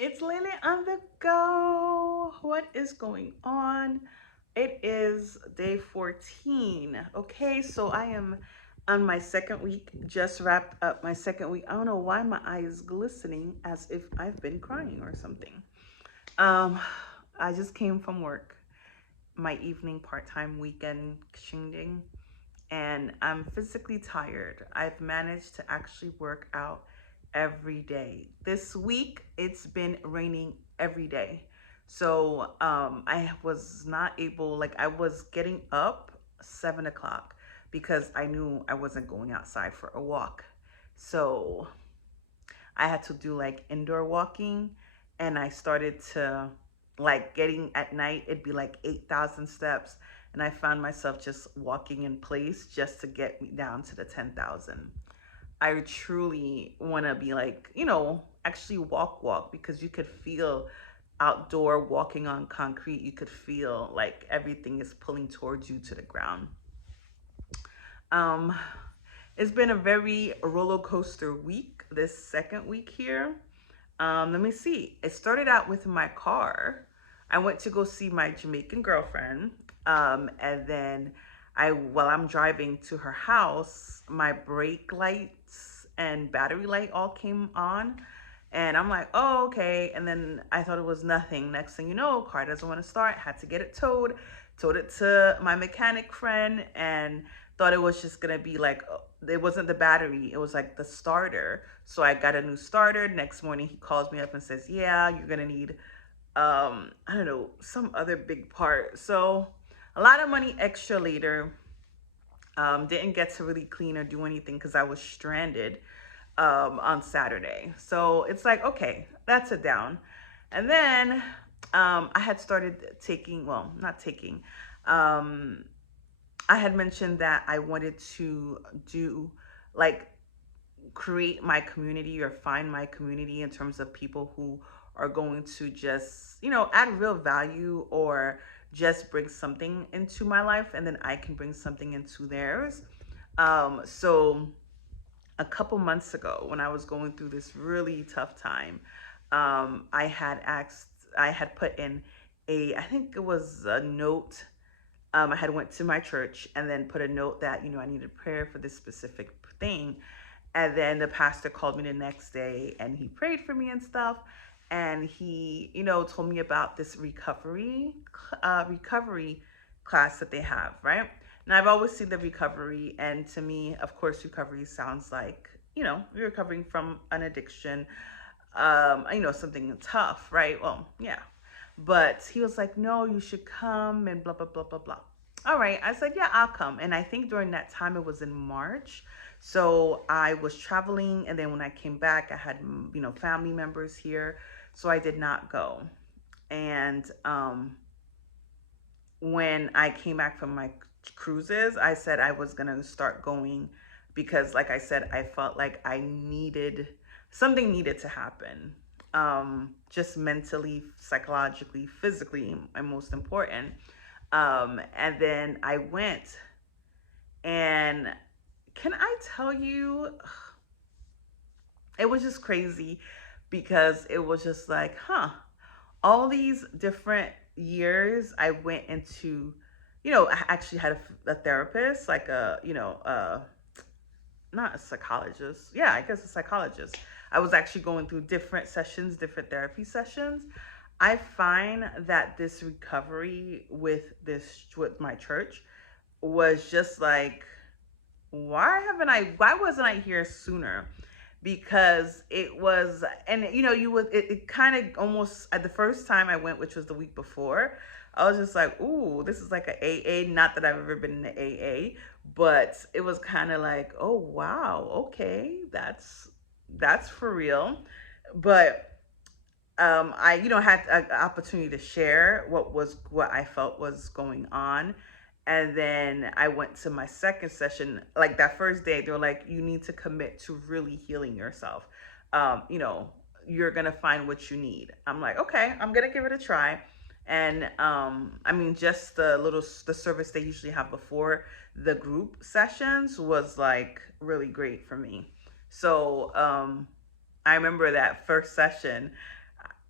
It's Lily on the go. What is going on? It is day 14. Okay, so I am on my second week, just wrapped up my second week. I don't know why my eye is glistening as if I've been crying or something. Um, I just came from work, my evening part-time weekend shindig, and I'm physically tired. I've managed to actually work out every day. This week, it's been raining every day. So I was not able, like, I was getting up 7 o'clock because I knew I wasn't going outside for a walk. So I had to do like indoor walking, and I started to like getting at night, it'd be like 8,000 steps. And I found myself just walking in place just to get me down to the 10,000. I truly want to be like, actually walk because you could feel outdoor walking on concrete. You could feel like everything is pulling towards you to the ground. Um, it's been a very roller coaster week, this second week here. Let me see. It started out with my car. I went to go see my Jamaican girlfriend. And then while I'm driving to her house, my brake lights and battery light all came on. And I'm like, oh, okay. And then I thought it was nothing. Next thing you know, car doesn't want to start. Had to get it towed it to my mechanic friend, and thought it was just gonna be like, it wasn't the battery, it was like the starter. So I got a new starter. Next morning he calls me up and says, yeah, you're gonna need I don't know, some other big part. So a lot of money extra later. Didn't get to really clean or do anything because I was stranded on Saturday. So it's like, okay, that's a down. And then I had started taking, well, not taking, um, I had mentioned that I wanted to do like create my community or find my community in terms of people who are going to just, add real value or just bring something into my life, and then I can bring something into theirs. So a couple months ago, when I was going through this really tough time, I had put in I think it was a note. I had went to my church and then put a note that I needed prayer for this specific thing. And then the pastor called me the next day and he prayed for me and stuff. And he, told me about this recovery class that they have, right? Now I've always seen the recovery, and to me, of course, recovery sounds like, you're recovering from an addiction, something tough, right? Well, yeah. But he was like, no, you should come and blah, blah, blah, blah, blah. All right. I said, yeah, I'll come. And I think during that time, it was in March. So I was traveling. And then when I came back, I had, family members here. So I did not go. And when I came back from my cruises, I said I was going to start going because, like I said, I felt like something needed to happen. Just mentally, psychologically, physically, and most important. And then I went, and can I tell you, it was just crazy because it was just like, all these different years I went into, I actually had a therapist, like not a psychologist. Yeah, I guess a psychologist. I was actually going through different sessions, different therapy sessions. I find that this recovery with my church was just like, why wasn't I here sooner? Because it was, and it kind of almost, at the first time I went, which was the week before, I was just like, ooh, this is like a AA. Not that I've ever been in an AA, but it was kind of like, oh wow, okay, that's for real. But I had an opportunity to share what I felt was going on. And then I went to my second session. Like that first day, they were like, you need to commit to really healing yourself. um, you know you're gonna find what you need. I'm like, okay, I'm gonna give it a try. And I mean, just the service they usually have before the group sessions was like really great for me. So I remember that first session,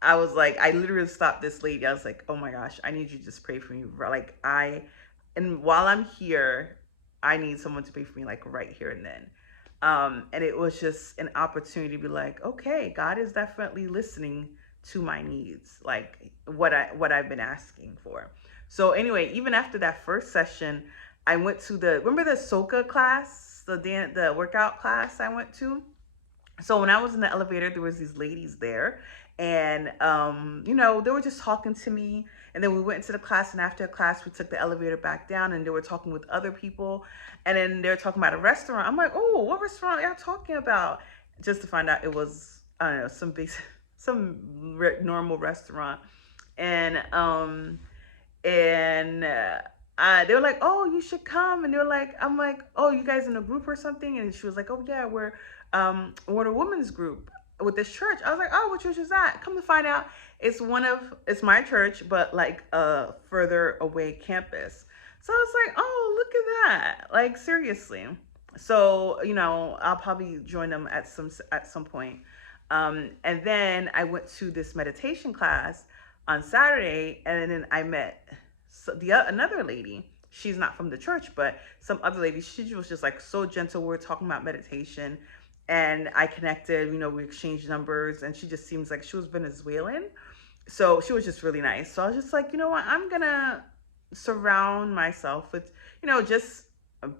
I was like, I literally stopped this lady. I was like, oh my gosh, I need you to just pray for me. Like, and while I'm here, I need someone to pray for me, like right here and then. And it was just an opportunity to be like, okay, God is definitely listening to my needs, like what I've been asking for. So anyway, even after that first session, I went to the remember the soca class, the workout class I went to. So when I was in the elevator, there was these ladies there, and they were just talking to me. And then we went into the class, and after class, we took the elevator back down, and they were talking with other people, and then they were talking about a restaurant. I'm like, oh, what restaurant are y'all talking about? Just to find out it was, I don't know, some basic, some normal restaurant, and and they were like, "Oh, you should come." And they were like, "I'm like, oh, you guys in a group or something?" And she was like, "Oh yeah, we're a women's group with this church." I was like, "Oh, what church is that?" Come to find out, it's my church, but like a further away campus. So I was like, "Oh, look at that!" Like seriously. So I'll probably join them at some point. And then I went to this meditation class on Saturday, and then I met another lady. She's not from the church, but some other lady. She was just like so gentle. We were talking about meditation, and I connected. We exchanged numbers, and she just seems like she was Venezuelan, so she was just really nice. So I was just like, you know what, I'm gonna surround myself with, just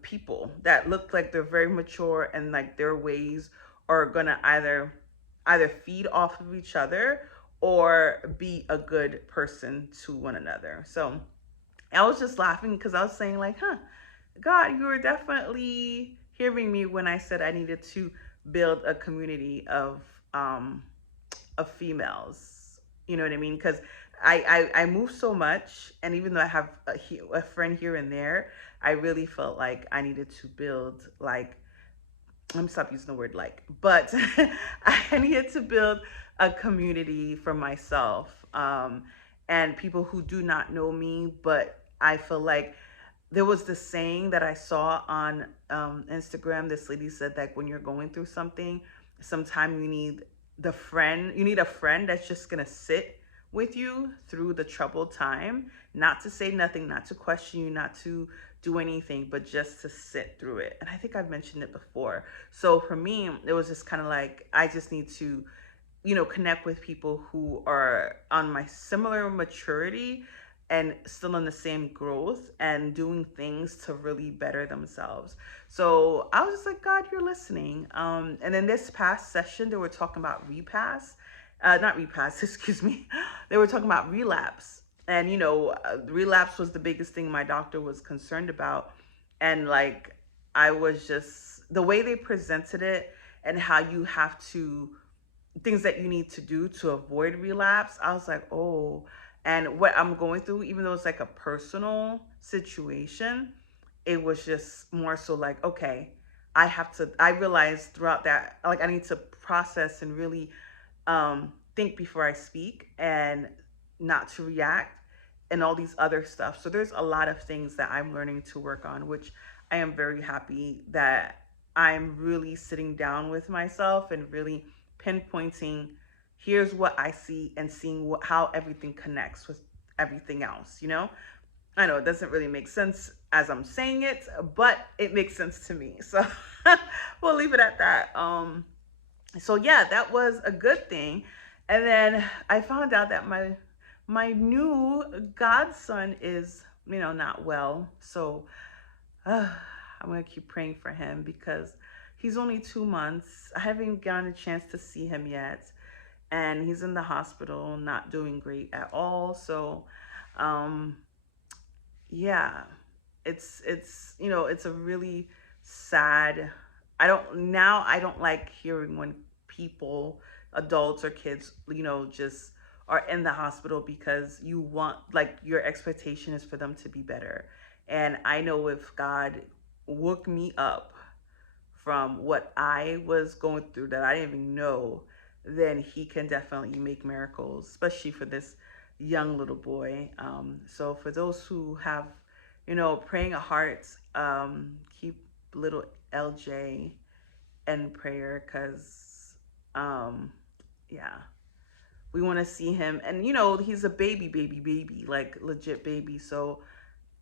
people that look like they're very mature and like their ways are gonna either feed off of each other or be a good person to one another. So I was just laughing because I was saying like, huh, God, you were definitely hearing me when I said I needed to build a community um of females. You know what I mean? Because I move so much, and even though I have a friend here and there, I really felt like I needed to build like, I'm stop using the word like, but I needed to build a community for myself, and people who do not know me, but I feel like there was this saying that I saw on Instagram. This lady said that when you're going through something, sometimes you need a friend that's just gonna sit with you through the troubled time, not to say nothing, not to question you, not to do anything, but just to sit through it. And I think I've mentioned it before. So for me, it was just kind of like I just need to connect with people who are on my similar maturity and still in the same growth and doing things to really better themselves. So I was just like, God, you're listening. And then this past session, they were talking about not repass, excuse me. They were talking about relapse. And, relapse was the biggest thing my doctor was concerned about. And like, I was just, the way they presented it and how you have to things that you need to do to avoid relapse. I was like, oh, and what I'm going through, even though it's like a personal situation, it was just more so like, okay, I realized throughout that, like, I need to process and really think before I speak and not to react and all these other stuff. So there's a lot of things that I'm learning to work on, which I am very happy that I'm really sitting down with myself and really pinpointing, here's what I see, and seeing how everything connects with everything else. I know it doesn't really make sense as I'm saying it, but it makes sense to me. So we'll leave it at that. So yeah, that was a good thing. And then I found out that my new godson is, not well. So I'm gonna keep praying for him because he's only 2 months. I haven't gotten a chance to see him yet, and he's in the hospital, not doing great at all. So, um, yeah, it's a really sad. I don't like hearing when people, adults or kids, just are in the hospital because you want, like, your expectation is for them to be better. And I know if God woke me up from what I was going through that I didn't even know, then he can definitely make miracles, especially for this young little boy. So for those who have, praying hearts, keep little LJ in prayer because, yeah. We want to see him, and he's a baby, like legit baby. So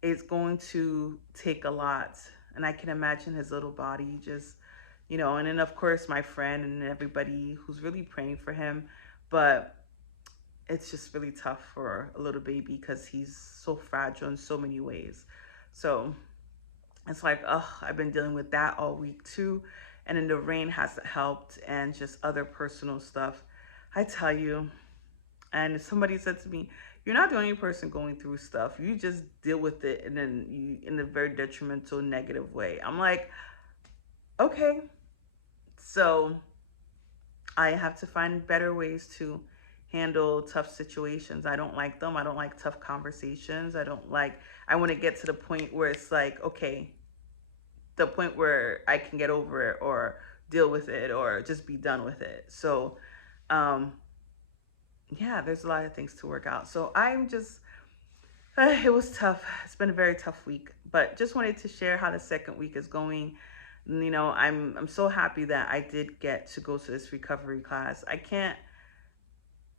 it's going to take a lot, and I can imagine his little body just, and then of course my friend and everybody who's really praying for him. But it's just really tough for a little baby because he's so fragile in so many ways. So it's like, oh, I've been dealing with that all week too. And then the rain hasn't helped, and just other personal stuff. I tell you, and somebody said to me, you're not the only person going through stuff. You just deal with it, and then you in a very detrimental, negative way. I'm like, okay. So I have to find better ways to handle tough situations. I don't like them. I don't like tough conversations. I want to get to the point where it's like, okay, the point where I can get over it or deal with it or just be done with it. So, um, yeah, there's a lot of things to work out. So I'm just, it was tough. It's been a very tough week, but just wanted to share how the second week is going. I'm so happy that I did get to go to this recovery class. I can't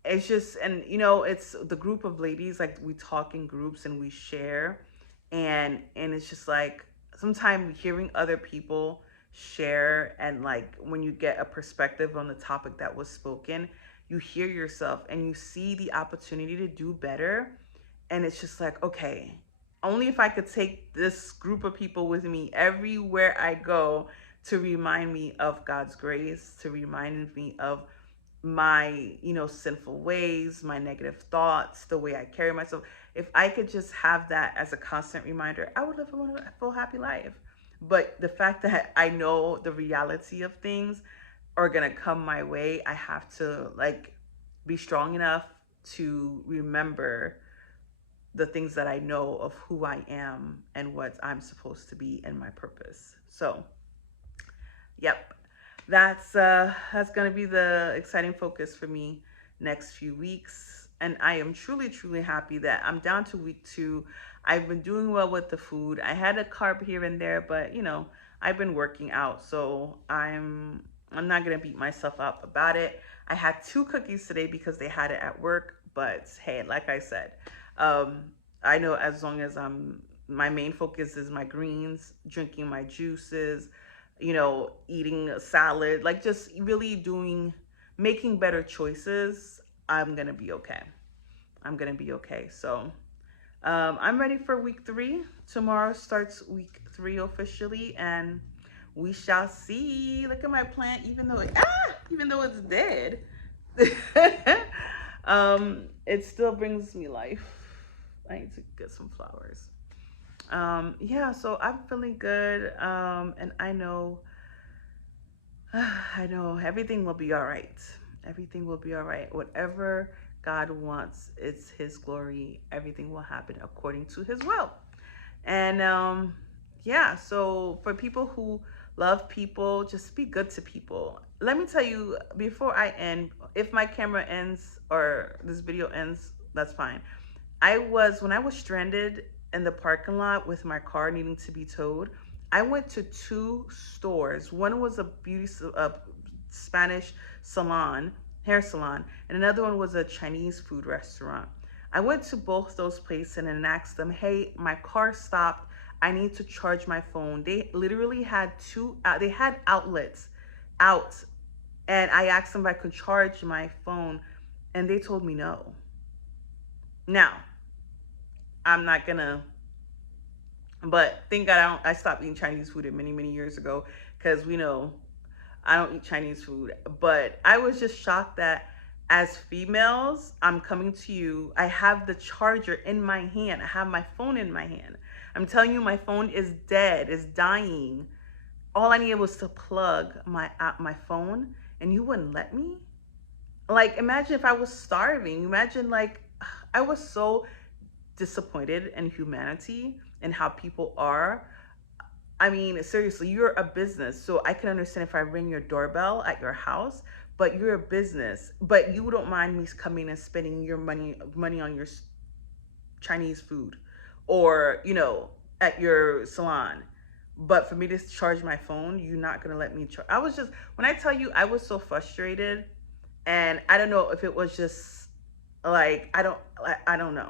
It's just, and it's the group of ladies, like we talk in groups and we share, and it's just like sometimes hearing other people share, and like when you get a perspective on the topic that was spoken, you hear yourself and you see the opportunity to do better. And it's just like, okay, only if I could take this group of people with me everywhere I go to remind me of God's grace, to remind me of my sinful ways, my negative thoughts, the way I carry myself. If I could just have that as a constant reminder, I would live a full happy life. But the fact that I know the reality of things are going to come my way, I have to like be strong enough to remember the things that I know of who I am and what I'm supposed to be and my purpose. So yep, that's gonna be the exciting focus for me next few weeks. And I am truly, truly happy that I'm down to week 2. I've been doing well with the food. I had a carb here and there, but I've been working out, so I'm not gonna beat myself up about it. I had 2 cookies today because they had it at work, but hey, like I said, um, I know as long as my main focus is my greens, drinking my juices, eating a salad, like just really making better choices, I'm going to be okay. I'm going to be okay. So I'm ready for week 3. Tomorrow starts week 3 officially, and we shall see. Look at my plant, even though it's dead, it still brings me life. I need to get some flowers. Yeah, so I'm feeling good. And I know, I know everything will be all right. Everything will be all right. Whatever God wants, it's His glory. Everything will happen according to His will. And yeah, so for people who love people, just be good to people. Let me tell you before I end, if my camera ends or this video ends, that's fine. When I was stranded in the parking lot with my car needing to be towed, I went to 2 stores. One was a Spanish salon, hair salon, and another one was a Chinese food restaurant. I went to both those places and asked them, "Hey, my car stopped. I need to charge my phone." They literally had they had outlets out, and I asked them if I could charge my phone, and they told me no. Now, I'm not gonna, but thank God I stopped eating Chinese food many, many years ago, because we know I don't eat Chinese food. But I was just shocked that as females, I'm coming to you, I have the charger in my hand. I have my phone in my hand. I'm telling you, my phone is dead, is dying. All I needed was to plug my phone, and you wouldn't let me? Like, imagine if I was starving. Imagine, like, I was so disappointed in humanity and how people are. I mean, seriously, you're a business, so I can understand if I ring your doorbell at your house, but you're a business, but you don't mind me coming and spending your money on your Chinese food, or at your salon. But for me to charge my phone, you're not gonna let me charge. When I tell you, I was so frustrated, and I don't know if it was just Like I don't know.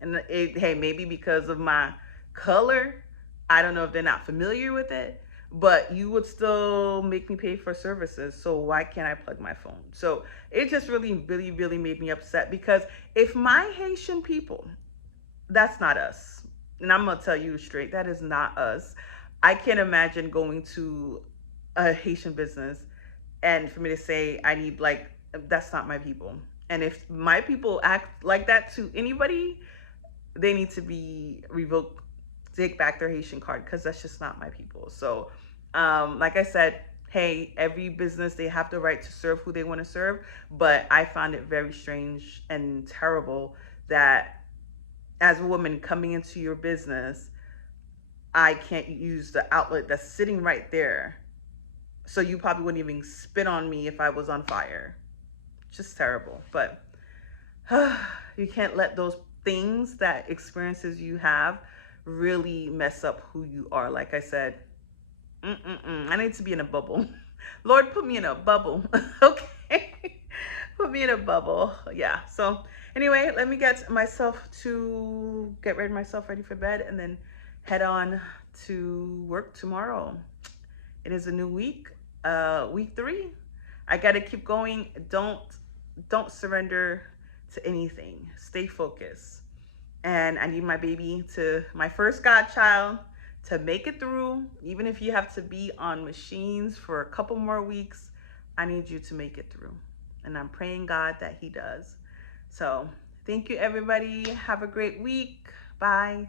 And hey, maybe because of my color, I don't know if they're not familiar with it, but you would still make me pay for services. So why can't I plug my phone? So it just really made me upset because if my Haitian people, that's not us. And I'm gonna tell you straight, that is not us. I can't imagine going to a Haitian business and for me to say I need, like, that's not my people. And if my people act like that to anybody, they need to be revoked, take back their Haitian card, because that's just not my people. So, like I said, hey, every business, they have the right to serve who they want to serve, but I found it very strange and terrible that as a woman coming into your business, I can't use the outlet that's sitting right there. So you probably wouldn't even spit on me if I was on fire. Just terrible. But you can't let those things, that experiences you have, really mess up who you are. Like I said, I need to be in a bubble. Lord, put me in a bubble. Okay. Put me in a bubble. Yeah. So anyway, let me get ready myself ready for bed and then head on to work tomorrow. It is a new week, week 3. I gotta keep going. Don't surrender to anything. Stay focused. And I need my baby, to my first godchild, to make it through. Even if you have to be on machines for a couple more weeks, I need you to make it through. And I'm praying God that he does. So thank you, everybody. Have a great week. Bye.